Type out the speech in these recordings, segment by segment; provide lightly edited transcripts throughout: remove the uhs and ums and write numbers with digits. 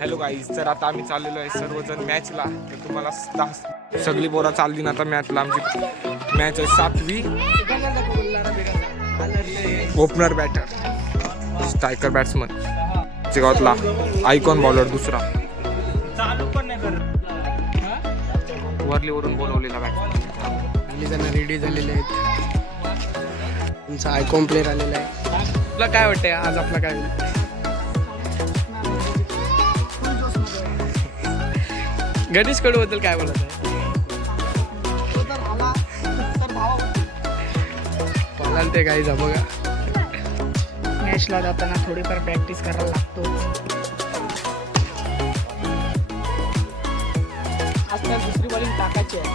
Hello guys, तर आता आम्ही चाललेलो आहे सर्वजण मॅचला. तर तुम्हाला सगळी पोरं चालली ना आता मॅचला. आमची मॅच आहे 7वी. ओपनर बॅटर, स्ट्रायकर बॅट्समन, गावातला आयकॉन बॉलर दुसरा, वरलीवरून बोलवलेला बॅट्समन. रेडी झालेले आहेत. तुमचा आयकॉन प्लेअर आलेला आहे. तुला काय वाटतंय आज आपला काय होईल? गणेश कडू बद्दल काय बोलत आहे? ते काही जा बघा. मॅचला जाताना थोडीफार प्रॅक्टिस करायला लागतो. आजकाल दुसरी बॉलिंग टाकायची आहे.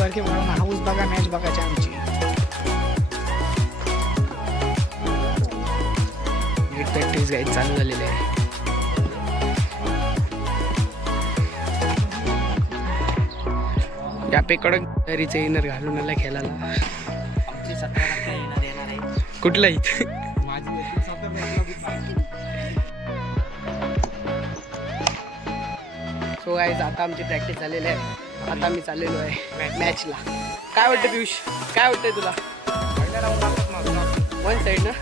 वरके म्हणून हाऊस बघा, मॅच बघायची आमची. प्रॅक्टिस गाईड चालू झालेली आहे. यापेकडं तरीचे इनर घालून आला खेळायला. कुठलाही सो गाईज आता आमची प्रॅक्टिस झालेली आहे. आता मी चाललेलो आहे मॅचला. काय वाटतं पियुष, काय वाटतंय तुला? वन साईड ना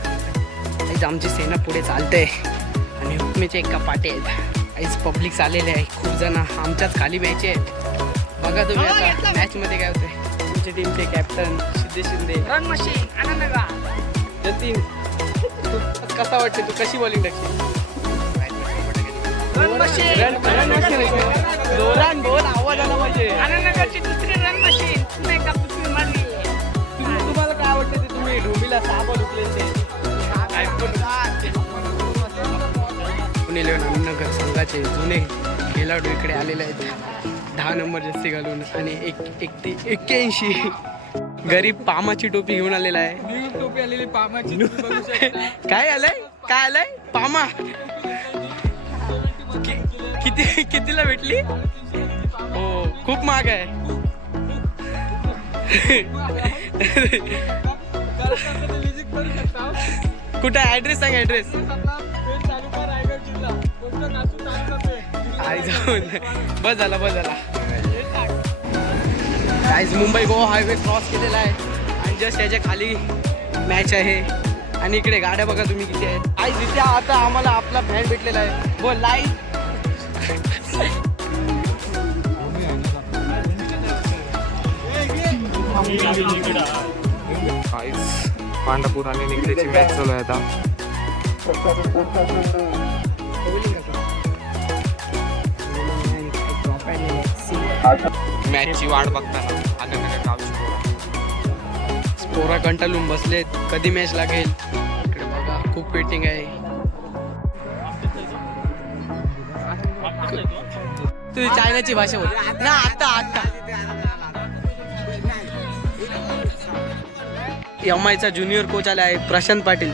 आमची सेना पुढे चालते आणि हुकमेचे एका पाटे आहेत. आईज पब्लिक चाललेले आहे, खूप जण आमच्याच खाली मॅच आहेत. बघा तुम्ही आता मॅच मध्ये काय होतंय. तुमच्या टीमचे captain Siddhesh Shinde, run machine Anand Jatin, कसा वाटते तू, कशी बॉलिंग टाकशील? रन मशीन जोरान बोल, आवाज आला पाहिजे. आनंदनगरची दुसरी रन मशीन पुन्हा एकदा पृथ्वी मारली. तुम्हाला काय वाटतं ते तुम्ही ढोमीला 6 बॉल उकले? आनंदनगर संघाचे जुने खेळाडू इकडे आलेले आहेत 10 नंबर जर्सी घालून आणि 81 गरीब पामाची टोपी घेऊन आलेला आहे. टोपी आलेली पामाची. काय आलंय, काय आलंय पामा? कितीला भेटली? हो, खूप महाग आहे. कुठे ऍड्रेस सांग, ऍड्रेस. बस झाला. Guys Mumbai Goa highway cross केलेला आहे आणि जस्ट याच्या खाली मॅच आहे. आणि इकडे गाड्या बघा तुम्ही किती आहेत. गाईज इथे आता आम्हाला आपला फॅन भेटलेला आहे. बोल लाईव्ह. पांढरपूर आणि निगडीची मॅच चालू आहे आता. मॅचची वाट बघताना पोरा कंटाळून बसलेत, कधी मॅच लागेल. इकडे बघा खूप वेटिंग आहे. तुझी चायनाची भाषा बोल ना. आता एमआयचा ज्युनियर कोच आला आहे प्रशांत पाटील.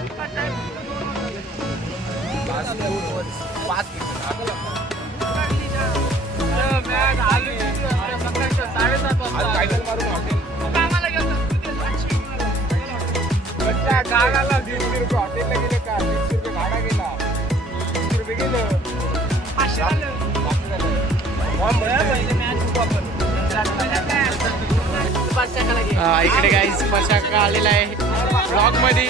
इकडे गाईज पशाका आलेला आहे ब्लॉग मध्ये.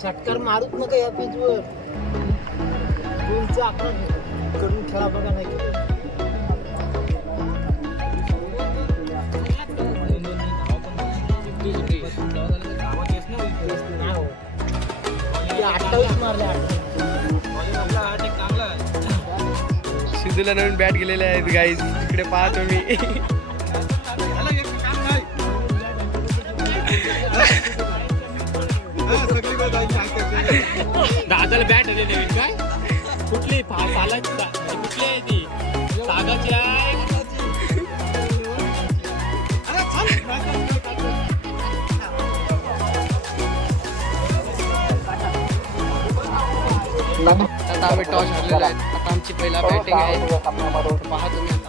षटकार मारूच नका या पेजवर. आपण करून खेळा बघा नाही. सिद्धूला नवीन बॅट गेलेले आहेत गाईज. इकडे पहा तुम्ही. दादाला बॅट आली नवीन. काय कुठली सालाची कुठली आहे ती? सागाची आहे. आता आम्ही टॉस हरलेलो आहे. आता आमची पहिला बॅटिंग आहे. पहा तुम्ही आता.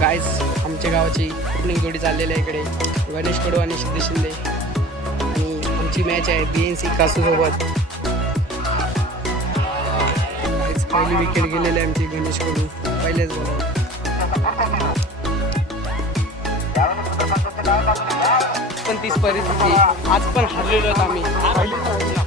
गाईज आमच्या गावाची ओपनिंग जोडी चाललेली आहे इकडे. गणेश कडू आणि सिद्धी शिंदे. आणि आमची मॅच आहे BNC कासूसोबत. गाईज पहिली विकेट गेलेली आहे आमची गणेश कडू पहिल्याच बॉलवर. पण तीच परिस्थिती आज पण हरलेलो आहोत आम्ही.